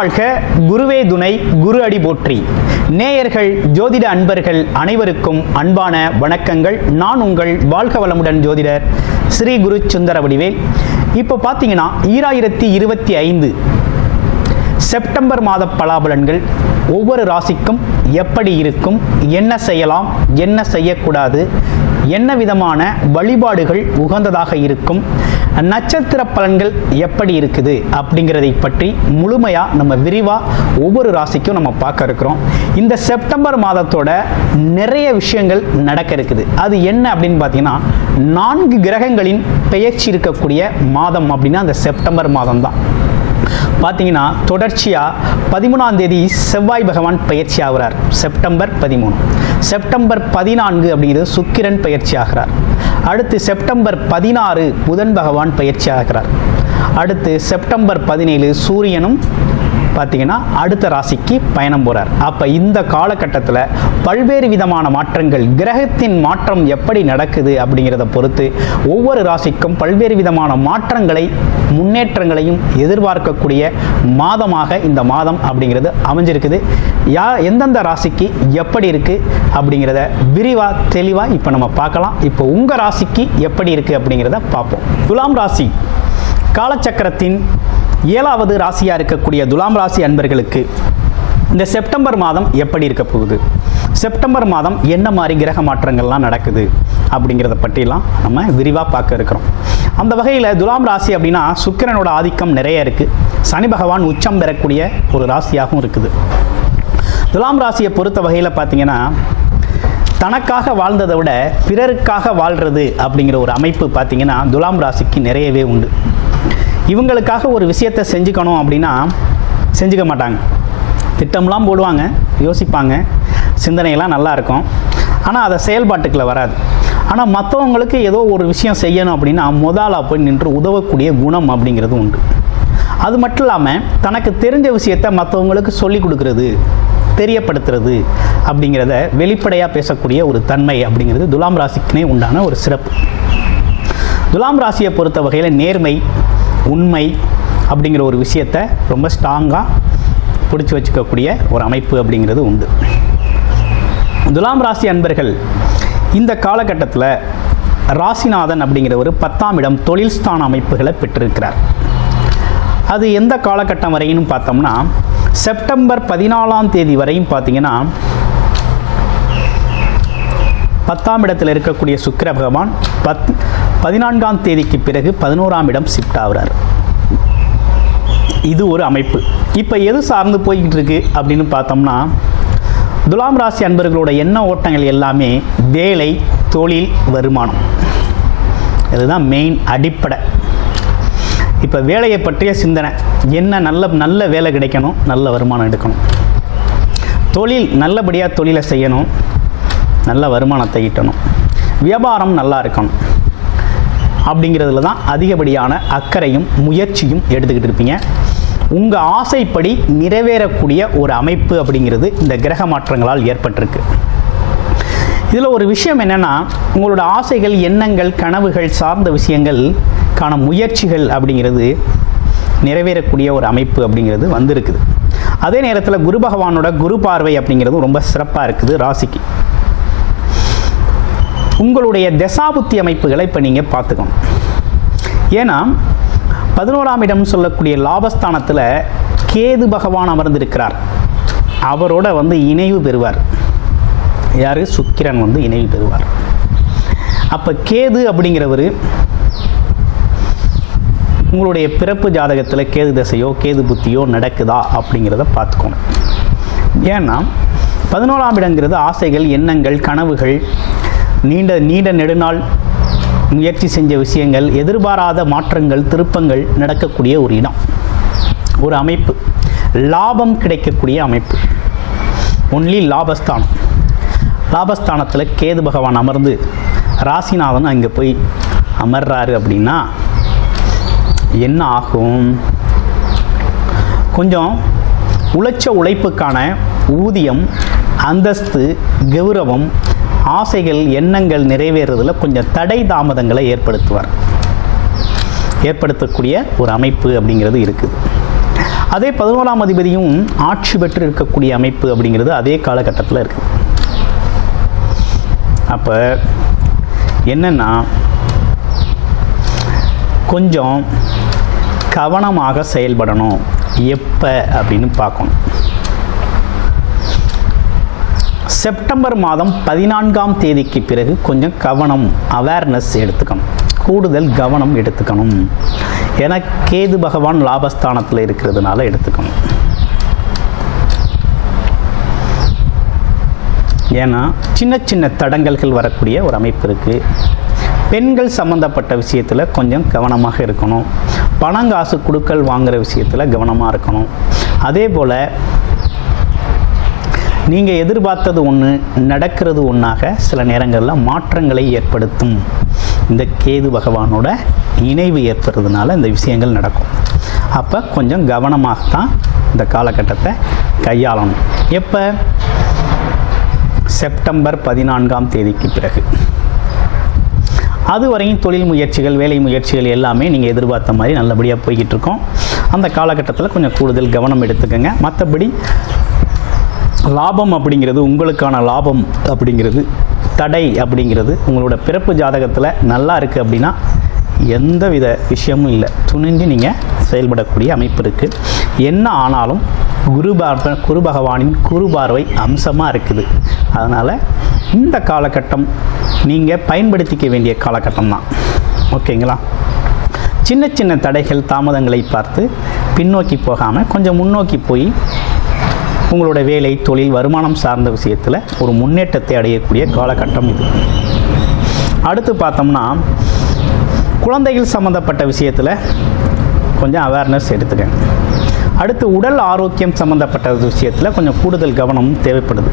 வாழ்க, குருவே துணை, குரு அடி போற்றி. நேயர்கள், ஜோதிட அன்பர்கள் அனைவருக்கும் அன்பான வணக்கங்கள். நான் உங்கள் வாழ்க வளமுடன் ஜோதிடர் ஸ்ரீ குரு சுந்தர வடிவேல். இப்போ பார்த்தீங்கன்னா 2025 செப்டம்பர் மாத பலாபலன்கள் ஒவ்வொரு ராசிக்கும் எப்படி இருக்கும், என்ன செய்யலாம், என்ன செய்யக்கூடாது, என்ன விதமான வழிபாடுகள் உகந்ததாக இருக்கும், நட்சத்திர பலன்கள் எப்படி இருக்குது அப்படிங்கிறதை பற்றி முழுமையாக நம்ம விரிவாக ஒவ்வொரு ராசிக்கும் நம்ம பார்க்க இருக்கிறோம். இந்த செப்டம்பர் மாதத்தோட நிறைய விஷயங்கள் நடக்க இருக்குது. அது என்ன அப்படின்னு பார்த்தீங்கன்னா, 4 கிரகங்களின் பெயர்ச்சி இருக்கக்கூடிய மாதம் அப்படின்னா அந்த செப்டம்பர் மாதம் தான். பார்த்தீங்கன்னா தொடர்ச்சியாக 13ஆம் தேதி செவ்வாய் பகவான் பயிற்சி ஆகிறார், செப்டம்பர் 13. செப்டம்பர் 14 அப்படிங்கிறது சுக்கிரன் பயிற்சி ஆகிறார். அடுத்து செப்டம்பர் 16 புதன் பகவான் பயிற்சி ஆகிறார். அடுத்து செப்டம்பர் 17 சூரியனும் பார்த்தீங்கன்னா அடுத்த ராசிக்கு பயணம் போகிறார். அப்போ இந்த காலகட்டத்தில் பல்வேறு விதமான மாற்றங்கள், கிரகத்தின் மாற்றம் எப்படி நடக்குது அப்படிங்கிறத பொறுத்து ஒவ்வொரு ராசிக்கும் பல்வேறு விதமான மாற்றங்களை, முன்னேற்றங்களையும் எதிர்பார்க்கக்கூடிய மாதமாக இந்த மாதம் அப்படிங்கிறது அமைஞ்சிருக்குது. எந்தெந்த ராசிக்கு எப்படி இருக்குது அப்படிங்கிறத விரிவாக தெளிவாக இப்போ நம்ம பார்க்கலாம். இப்போ உங்கள் ராசிக்கு எப்படி இருக்குது அப்படிங்கிறத பார்ப்போம். துலாம் ராசி காலச்சக்கரத்தின் 7வது ராசியாக இருக்கக்கூடிய துலாம் ராசி அன்பர்களுக்கு இந்த செப்டம்பர் மாதம் எப்படி இருக்க போகுது, செப்டம்பர் மாதம் என்ன மாதிரி கிரக மாற்றங்கள்லாம் நடக்குது அப்படிங்கிறத பற்றிலாம் நம்ம விரிவாக பார்க்க இருக்கிறோம். அந்த வகையில் துலாம் ராசி அப்படின்னா சுக்கிரனோட ஆதிக்கம் நிறைய இருக்குது. சனி பகவான் உச்சம் பெறக்கூடிய ஒரு ராசியாகவும் இருக்குது. துலாம் ராசியை பொறுத்த வகையில் பார்த்தீங்கன்னா, தனக்காக வாழ்ந்ததை விட பிறருக்காக வாழ்கிறது அப்படிங்கிற ஒரு அமைப்பு பார்த்தீங்கன்னா துலாம் ராசிக்கு நிறையவே உண்டு. இவங்களுக்காக ஒரு விஷயத்தை செஞ்சுக்கணும் அப்படின்னா செஞ்சுக்க மாட்டாங்க. திட்டம்லாம் போடுவாங்க, யோசிப்பாங்க, சிந்தனையெல்லாம் நல்லா இருக்கும். ஆனால் அதை செயல்பாட்டுக்குள்ள வராது. ஆனால் மற்றவங்களுக்கு ஏதோ ஒரு விஷயம் செய்யணும் அப்படின்னா முதலாக போய் நின்று உதவக்கூடிய குணம் அப்படிங்கிறது உண்டு. அது மட்டும் இல்லாமல் தனக்கு தெரிஞ்ச விஷயத்தை மற்றவங்களுக்கு சொல்லிக் கொடுக்கறது, தெரியப்படுத்துறது அப்படிங்கிறத வெளிப்படையாக பேசக்கூடிய ஒரு தன்மை அப்படிங்கிறது துலாம் ராசிக்குனே உண்டான ஒரு சிறப்பு. துலாம் ராசியை பொறுத்த வகையில் நேர்மை, உண்மை அப்படிங்கிற ஒரு விஷயத்தை ரொம்ப ஸ்ட்ராங்காக பிடிச்சி வச்சுக்கக்கூடிய ஒரு அமைப்பு அப்படிங்கிறது உண்டு. துலாம் ராசி அன்பர்கள் இந்த காலகட்டத்தில் ராசிநாதன் அப்படிங்கிறவர் 10ஆம் இடம் தொழில் ஸ்தான அமைப்புகளை பெற்றிருக்கிறார். அது எந்த காலகட்டம் வரையும் பார்த்தோம்னா செப்டம்பர் 14ஆம் தேதி வரையும் பார்த்தீங்கன்னா 10ஆம் இடத்தில் இருக்கக்கூடிய சுக்கிர பகவான் 14ஆம் தேதிக்கு பிறகு 11ஆம் இடம் ஷிஃப்ட் ஆகிறார். இது ஒரு அமைப்பு. இப்போ எது சார்ந்து போய்கிட்டு இருக்கு அப்படின்னு பார்த்தோம்னா, துலாம் ராசி அன்பர்களோட எண்ண ஓட்டங்கள் எல்லாமே வேலை, தொழில், வருமானம். இதுதான் மெயின் அடிப்படை. இப்போ வேலையை பற்றிய சிந்தனை என்ன, நல்ல வேலை கிடைக்கணும், நல்ல வருமானம் எடுக்கணும். தொழில் நல்லபடியாக தொழிலை செய்யணும், நல்ல வருமானத்தை ஈட்டணும். வியாபாரம் நல்லா இருக்கணும் அப்படிங்கிறதுல தான் அதிகப்படியான அக்கறையும் முயற்சியும் எடுத்துக்கிட்டு இருப்பீங்க. உங்கள் ஆசைப்படி நிறைவேறக்கூடிய ஒரு அமைப்பு அப்படிங்கிறது இந்த கிரக மாற்றங்களால் ஏற்பட்டிருக்கு. இதில் ஒரு விஷயம் என்னென்னா, உங்களோட ஆசைகள், எண்ணங்கள், கனவுகள் சார்ந்த விஷயங்களுக்கான முயற்சிகள் அப்படிங்கிறது நிறைவேறக்கூடிய ஒரு அமைப்பு அப்படிங்கிறது வந்திருக்குது. அதே நேரத்தில் குரு பகவானோட குரு பார்வை அப்படிங்கிறது ரொம்ப சிறப்பாக இருக்குது ராசிக்கு. உங்களுடைய தசாபுத்தி அமைப்புகளை இப்போ நீங்கள் பார்த்துக்கணும். ஏன்னா 11ஆம் இடம் சொல்லக்கூடிய லாபஸ்தானத்தில் கேது பகவான் அமர்ந்திருக்கிறார். அவரோட இணைவு பெறுவார். யார்? சுக்கிரன் இணைவு பெறுவார். அப்போ கேது அப்படிங்கிறவர் உங்களுடைய பிறப்பு ஜாதகத்தில் கேது தசையோ கேது புத்தியோ நடக்குதா அப்படிங்கிறத பார்த்துக்கணும். ஏன்னா 11ஆம் இடங்கிறது ஆசைகள், எண்ணங்கள், கனவுகள், நீண்ட நெடுநாள் முயற்சி செஞ்ச விஷயங்கள், எதிர்பாராத மாற்றங்கள், திருப்பங்கள் நடக்கக்கூடிய ஒரு இடம், ஒரு அமைப்பு, லாபம் கிடைக்கக்கூடிய அமைப்பு. ஒன்லி லாபஸ்தானம். லாபஸ்தானத்தில் கேது பகவான் அமர்ந்து ராசிநாதன் அங்கே போய் அமர்றாரு அப்படின்னா என்ன ஆகும்? கொஞ்சம் உழைச்ச உழைப்புக்கான ஊதியம், அந்தஸ்து, கௌரவம், ஆசைகள், எண்ணங்கள் நிறைவேறதில் கொஞ்சம் தடை தாமதங்களை ஏற்படுத்தக்கூடிய ஒரு அமைப்பு அப்படிங்கிறது இருக்குது. அதே 11ஆம் அதிபதியும் ஆட்சி பெற்று இருக்கக்கூடிய அமைப்பு அப்படிங்கிறது அதே காலகட்டத்தில் இருக்குது. அப்போ என்னென்னா கொஞ்சம் கவனமாக செயல்படணும். எப்போ அப்படின்னு பார்க்கணும். செப்டம்பர் மாதம் 14ஆம் தேதிக்கு பிறகு கொஞ்சம் கவனம், அவேர்னஸ் எடுத்துக்கணும், கூடுதல் கவனம் எடுத்துக்கணும். ஏன்னா கேது பகவான் லாபஸ்தானத்தில் இருக்கிறதுனால எடுத்துக்கணும். ஏன்னா சின்ன சின்ன தடங்கல்கள் வரக்கூடிய ஒரு அமைப்பு இருக்குது. பெண்கள் சம்மந்தப்பட்ட விஷயத்தில் கொஞ்சம் கவனமாக இருக்கணும். பணங்காசு கொடுக்கல் வாங்குகிற விஷயத்தில் கவனமாக இருக்கணும். அதே போல் நீங்கள் எதிர்பார்த்தது ஒன்று நடக்கிறது ஒன்றாக சில நேரங்களில் மாற்றங்களை ஏற்படுத்தும். இந்த கேது பகவானோட இணைவு ஏற்படுறதுனால இந்த விஷயங்கள் நடக்கும். அப்போ கொஞ்சம் கவனமாக தான் இந்த காலகட்டத்தை கையாளணும். எப்போ? செப்டம்பர் 14ஆம் தேதிக்கு பிறகு. அதுவரையும் தொழில் முயற்சிகள், வேலை முயற்சிகள் எல்லாமே நீங்கள் எதிர்பார்த்த மாதிரி நல்லபடியாக போய்கிட்டு இருக்கோம். அந்த காலகட்டத்தில் கொஞ்சம் கூடுதல் கவனம் எடுத்துக்கோங்க. மற்றபடி லாபம் அப்படிங்கிறது, உங்களுக்கான லாபம் அப்படிங்கிறது, தடை அப்படிங்கிறது உங்களோட பிறப்பு ஜாதகத்தில் நல்லா இருக்குது அப்படின்னா எந்த வித விஷயமும் இல்லை, துணிஞ்சு நீங்கள் செயல்படக்கூடிய அமைப்பு இருக்குது. என்ன ஆனாலும் குரு பகவானின் குரு பார்வை அம்சமாக இருக்குது. அதனால் இந்த காலகட்டம் நீங்கள் பயன்படுத்திக்க வேண்டிய காலகட்டம் தான். ஓகேங்களா? சின்ன சின்ன தடைகள், தாமதங்களை பார்த்து பின்னோக்கி போகாமல் கொஞ்சம் முன்னோக்கி போய் உங்களோட வேலை, தொழில், வருமானம் சார்ந்த விஷயத்தில் ஒரு முன்னேற்றத்தை அடையக்கூடிய காலகட்டம் இது. அடுத்து பார்த்தோம்னா குழந்தைகள் சம்மந்தப்பட்ட விஷயத்தில் கொஞ்சம் அவேர்னஸ் எடுத்துக்கங்க. அடுத்து உடல் ஆரோக்கியம் சம்மந்தப்பட்ட விஷயத்தில் கொஞ்சம் கூடுதல் கவனம் தேவைப்படுது.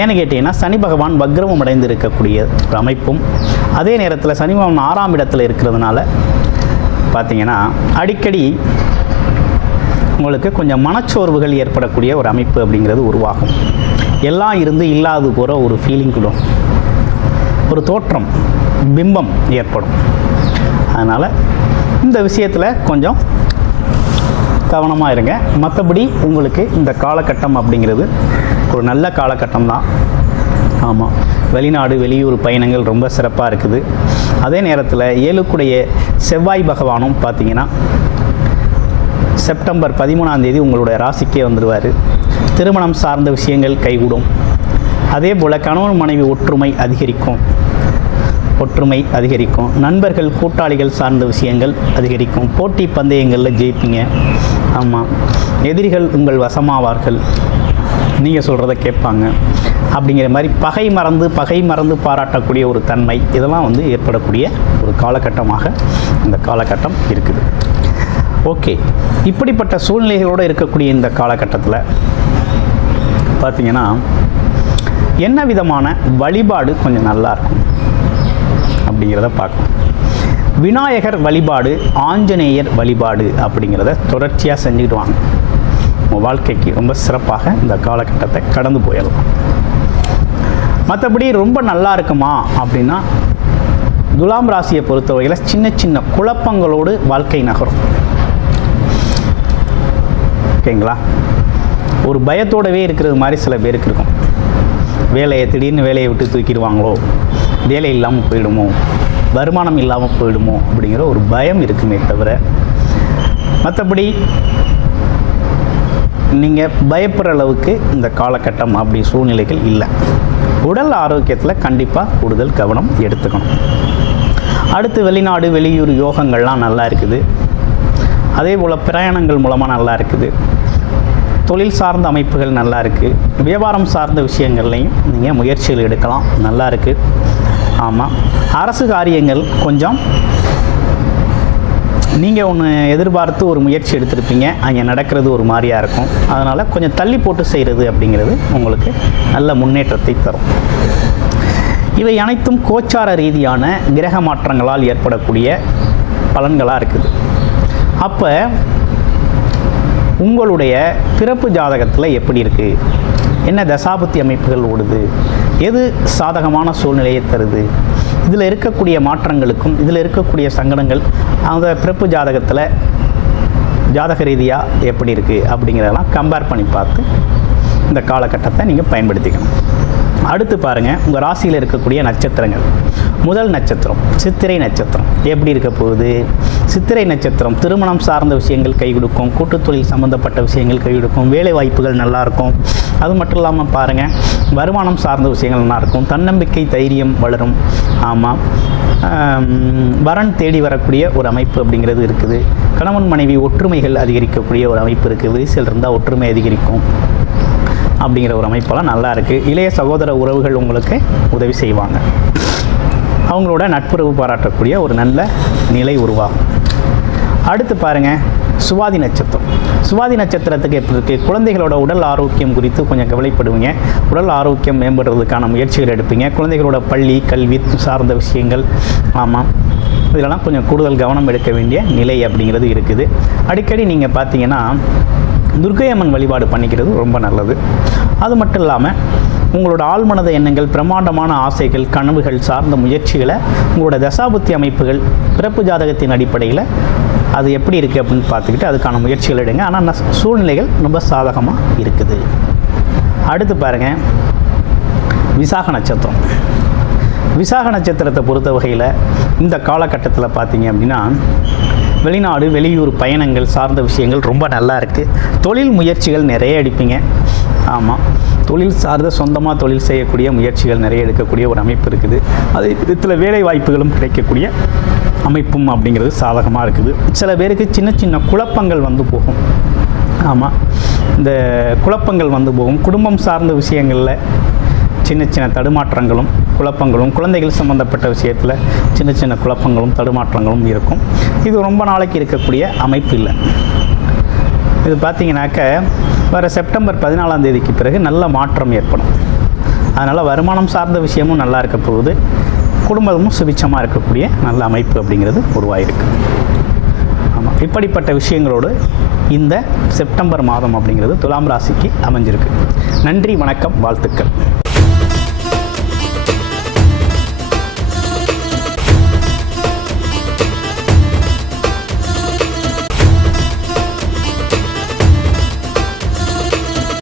ஏன்னு கேட்டிங்கன்னா சனி பகவான் வக்ரமம் அடைந்து இருக்கக்கூடிய ஒரு அமைப்பும், அதே நேரத்தில் சனி பகவான் 6ஆம் இடத்துல இருக்கிறதுனால பார்த்திங்கன்னா அடிக்கடி உங்களுக்கு கொஞ்சம் மனச்சோர்வுகள் ஏற்படக்கூடிய ஒரு அமைப்பு அப்படிங்கிறது உருவாகும். எல்லாம் இருந்து இல்லாது போகிற ஒரு ஃபீலிங்குடும், ஒரு தோற்றம், பிம்பம் ஏற்படும். அதனால் இந்த விஷயத்தில் கொஞ்சம் கவனமாக இருங்க. மற்றபடி உங்களுக்கு இந்த காலகட்டம் அப்படிங்கிறது ஒரு நல்ல காலகட்டம் தான். ஆமாம், வெளிநாடு, வெளியூர் பயணங்கள் ரொம்ப சிறப்பாக இருக்குது. அதே நேரத்தில் 7க்குடைய செவ்வாய் பகவானும் பார்த்திங்கன்னா செப்டம்பர் 13ஆம் தேதி உங்களுடைய ராசிக்கே வந்துடுவார். திருமணம் சார்ந்த விஷயங்கள் கைகூடும். அதே போல் கணவன் மனைவி ஒற்றுமை அதிகரிக்கும். நண்பர்கள், கூட்டாளிகள் சார்ந்த விஷயங்கள் அதிகரிக்கும். போட்டி பந்தயங்களில் ஜெயிப்பீங்க. ஆமாம், எதிரிகள் உங்கள் வசமாவார்கள், நீங்கள் சொல்கிறத கேட்பாங்க. அப்படிங்கிற மாதிரி பகை மறந்து பாராட்டக்கூடிய ஒரு தன்மை, இதெல்லாம் வந்து ஏற்படக்கூடிய ஒரு காலகட்டமாக இந்த காலகட்டம் இருக்குது. ஓகே, இப்படிப்பட்ட சூழ்நிலைகளோடு இருக்கக்கூடிய இந்த காலகட்டத்தில் பார்த்திங்கன்னா என்ன விதமான வழிபாடு கொஞ்சம் நல்லாயிருக்கும் அப்படிங்கிறத பார்க்கணும். விநாயகர் வழிபாடு, ஆஞ்சநேயர் வழிபாடு அப்படிங்கிறத தொடர்ச்சியாக செஞ்சுக்கிட்டு வாங்க. உங்கள் வாழ்க்கைக்கு ரொம்ப சிறப்பாக இந்த காலகட்டத்தை கடந்து போயிடலாம். மற்றபடி ரொம்ப நல்லா இருக்குமா அப்படின்னா துலாம் ராசியை பொறுத்தவரையில் சின்ன சின்ன குழப்பங்களோடு வாழ்க்கை நகரும். ஓகேங்களா? ஒரு பயத்தோடவே இருக்கிறது மாதிரி சில பேருக்கு இருக்கும். திடீர்னு வேலையை விட்டு தூக்கிடுவாங்களோ, வேலை இல்லாமல் போயிடுமோ, வருமானம் இல்லாமல் போயிடுமோ அப்படிங்கிற ஒரு பயம் இருக்குமே தவிர மற்றபடி நீங்கள் பயப்படுற அளவுக்கு இந்த காலகட்டம் அப்படி சூழ்நிலைகள் இல்லை. உடல் ஆரோக்கியத்தில் கண்டிப்பாக கூடுதல் கவனம் எடுத்துக்கணும். அடுத்து வெளிநாடு, வெளியூர் யோகங்கள்லாம் நல்லா இருக்குது. அதே போல் பிரயாணங்கள் மூலமாக நல்லா இருக்குது. தொழில் சார்ந்த அமைப்புகள் நல்லா இருக்குது. வியாபாரம் சார்ந்த விஷயங்கள்லையும் நீங்கள் முயற்சிகள் எடுக்கலாம், நல்லா இருக்குது. ஆமாம், அரசு காரியங்கள் கொஞ்சம் நீங்கள் ஒன்று எதிர்பார்த்து ஒரு முயற்சி எடுத்திருப்பீங்க, அங்கே நடக்கிறது ஒரு மாதிரியாக இருக்கும். அதனால் கொஞ்சம் தள்ளி போட்டு செய்கிறது அப்படிங்கிறது உங்களுக்கு நல்ல முன்னேற்றத்தை தரும். இவை அனைத்தும் கோச்சார ரீதியான கிரக மாற்றங்களால் ஏற்படக்கூடிய பலன்களாக இருக்குது. அப்போ உங்களுடைய பிறப்பு ஜாதகத்தில் எப்படி இருக்குது, என்ன தசாபுத்தி அமைப்புகள் ஓடுது, எது சாதகமான சூழ்நிலையை தருது, இதில் இருக்கக்கூடிய மாற்றங்களுக்கும் இதில் இருக்கக்கூடிய சங்கடங்கள் அந்த பிறப்பு ஜாதகத்தில் ஜாதக ரீதியாக எப்படி இருக்குது அப்படிங்கிறதெல்லாம் கம்பேர் பண்ணி பார்த்து இந்த காலகட்டத்தை நீங்கள் பயன்படுத்திக்கணும். அடுத்து பாருங்கள், உங்கள் ராசியில் இருக்கக்கூடிய நட்சத்திரங்கள். முதல் நட்சத்திரம் சித்திரை நட்சத்திரம் எப்படி இருக்க போகுது? சித்திரை நட்சத்திரம் திருமணம் சார்ந்த விஷயங்கள் கை கொடுக்கும், கூட்டுத்தொழில் சம்மந்தப்பட்ட விஷயங்கள் கை கொடுக்கும், வேலை வாய்ப்புகள் நல்லாயிருக்கும். அது மட்டும் இல்லாமல் பாருங்கள், வருமானம் சார்ந்த விஷயங்கள் நல்லாயிருக்கும், தன்னம்பிக்கை தைரியம் வளரும். ஆமாம், வரன் தேடி வரக்கூடிய ஒரு அமைப்பு அப்படிங்கிறது இருக்குது. கணவன் மனைவி ஒற்றுமைகள் அதிகரிக்கக்கூடிய ஒரு அமைப்பு இருக்குது. விரிசல் இருந்தால் ஒற்றுமை அதிகரிக்கும் அப்படிங்கிற ஒரு அமைப்பெல்லாம் நல்லா இருக்குது. இளைய சகோதர உறவுகள் உங்களுக்கு உதவி செய்வாங்க. அவங்களோட நட்புறவு பாராட்டக்கூடிய ஒரு நல்ல நிலை உருவாகும். அடுத்து பாருங்கள், சுவாதி நட்சத்திரம். சுவாதி நட்சத்திரத்துக்கு எப்படி இருக்குது? குழந்தைகளோட உடல் ஆரோக்கியம் குறித்து கொஞ்சம் கவலைப்படுவீங்க. உடல் ஆரோக்கியம் மேம்படுறதுக்கான முயற்சிகள் எடுப்பீங்க. குழந்தைகளோட பள்ளி கல்வி சார்ந்த விஷயங்கள், ஆமாம், இதெல்லாம் கொஞ்சம் கூடுதல் கவனம் எடுக்க வேண்டிய நிலை அப்படிங்கிறது இருக்குது. அடிக்கடி நீங்கள் பார்த்தீங்கன்னா துர்க்கையம்மன் வழிபாடு பண்ணிக்கிறது ரொம்ப நல்லது. அது மட்டும் இல்லாமல் உங்களோட ஆழ்மனத எண்ணங்கள், பிரம்மாண்டமான ஆசைகள், கனவுகள் சார்ந்த முயற்சிகளை உங்களோட தசாபுத்தி அமைப்புகள், பிறப்பு ஜாதகத்தின் அடிப்படையில் அது எப்படி இருக்குது அப்படின்னு பார்த்துக்கிட்டு அதுக்கான முயற்சிகள் எடுங்க. ஆனால் சூழ்நிலைகள் ரொம்ப சாதகமாக இருக்குது. அடுத்து பாருங்கள், விசாக நட்சத்திரம். விசாக நட்சத்திரத்தை பொறுத்த வகையில் இந்த காலகட்டத்தில் பார்த்தீங்க அப்படின்னா வெளிநாடு வெளியூர் பயணங்கள் சார்ந்த விஷயங்கள் ரொம்ப நல்லா இருக்குது. தொழில் முயற்சிகள் நிறைய எடுப்பீங்க. ஆமாம், தொழில் சார்ந்த சொந்தமாக தொழில் செய்யக்கூடிய முயற்சிகள் நிறைய எடுக்கக்கூடிய ஒரு அமைப்பு இருக்குது. அதே விதத்தில் வேலை வாய்ப்புகளும் கிடைக்கக்கூடிய அமைப்பும் அப்படிங்கிறது சாதகமாக இருக்குது. சில பேருக்கு சின்ன சின்ன குழப்பங்கள் வந்து போகும். ஆமாம், இந்த குழப்பங்கள் வந்து போகும். குடும்பம் சார்ந்த விஷயங்களில் சின்ன சின்ன தடுமாற்றங்களும் குழப்பங்களும், குழந்தைகள் சம்மந்தப்பட்ட விஷயத்தில் சின்ன சின்ன குழப்பங்களும் தடுமாற்றங்களும் இருக்கும். இது ரொம்ப நாளைக்கு இருக்கக்கூடிய அமைப்பு இல்லை. இது பார்த்திங்கனாக்க வர செப்டம்பர் 14ஆம் தேதிக்கு பிறகு நல்ல மாற்றம் ஏற்படும். அதனால் வருமானம் சார்ந்த விஷயமும் நல்லா இருக்க போகுது. குடும்பமும் சுபிட்சமாக இருக்கக்கூடிய நல்ல அமைப்பு அப்படிங்கிறது உருவாயிருக்கு. ஆமாம், இப்படிப்பட்ட விஷயங்களோடு இந்த செப்டம்பர் மாதம் அப்படிங்கிறது துலாம் ராசிக்கு அமைஞ்சிருக்கு. நன்றி, வணக்கம், வாழ்த்துக்கள்.